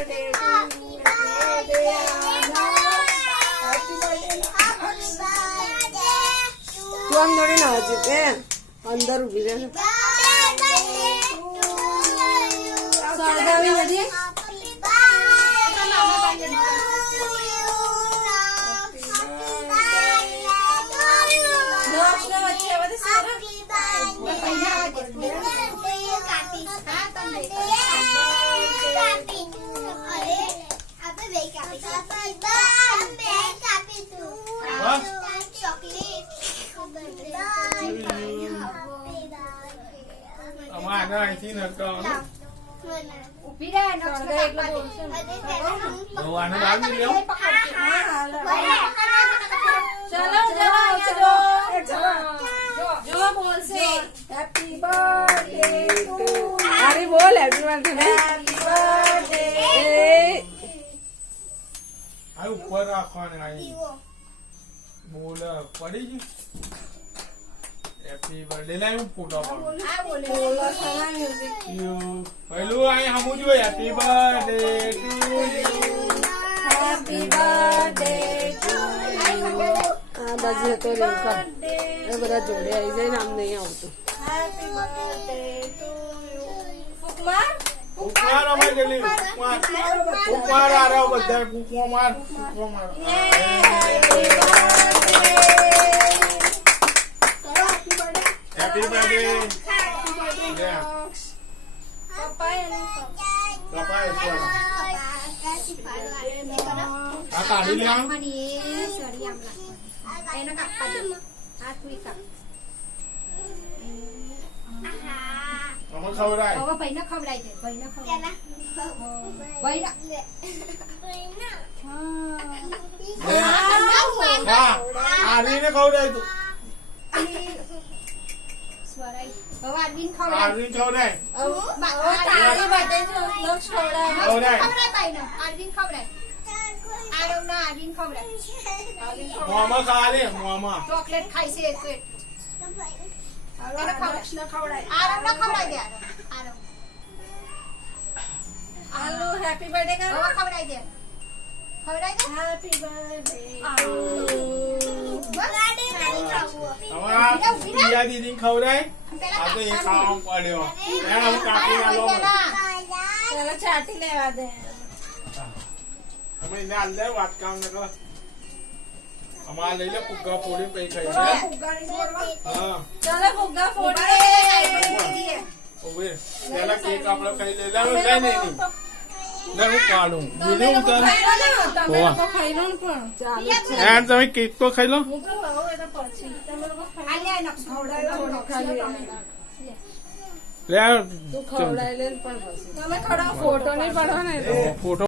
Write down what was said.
તું આમ દોડીને આવજે કે અંદર ઉભી રહે સળગાવી બધી બોલ હેપી બર્થડે ઉપર રાખવાની બોલ પડી ગઈ હેપી બર્થડે લાઈ હું ફોટો પહેલું અહીં હમું જોઈએ happy birthday to you happy birthday to you આ બાજુ તો રેવકા એ બધા જોડે આવી જાય ને આમ નહીં આવતું હેપી બર્થડે ટુ યુ ફુકમાર ઉપર અમાર જલ્દી ઉપર આ રહો બધા કુકુ માર હેપી બર્થડે આ કાઢી લે આમાં ખવડાય હવે ભાઈને ખવડાવી દે ભાઈને ખવડાવી હા આરીને ખવડાય તું સ્વરાઈ હવે આરબીન ખવડાવી આરીને ખવડાય તારી માટે લક્ષ ખવડાવી ખવડાય ભાઈને આરબીન ખવડાવી આરવ ના આરબીન ખવડાવી મોમાં ખા લે મોમાં ચોકલેટ ખાઈ છે એક આલુ હેપી બર્થડે કરો ખવડાવી દે હેપી બર્થડે અમારા પ્રિયા દીદી ખવડાય આ તો એ ખાવા પડ્યો એને હું કાપી નાખો ચાલો ચાટી લેવા દે અમે એને હાલ દે વાત કામ ન કર અમાર લઈ લે ફુગ્ગા ફોડી પૈ ખાઈ હા ચાલો ફુગ્ગા ફોડીએ ઓવે પેલા કેક આપણે ખાઈ લે લે નહીં લે હું કાઢું દીદી હું તાર તમે લોકો ખાઈ લો ને પણ ચાલો યાર તમે કેક તો ખાઈ લો હું તો હવે તો પછી તમે લોકો આલ્યા નક્ષ ખવડાવી લે તું ખવડાવી લે પણ પછી તમે ખવડાવો ફોટો નહીં પાડવાનો ફોટો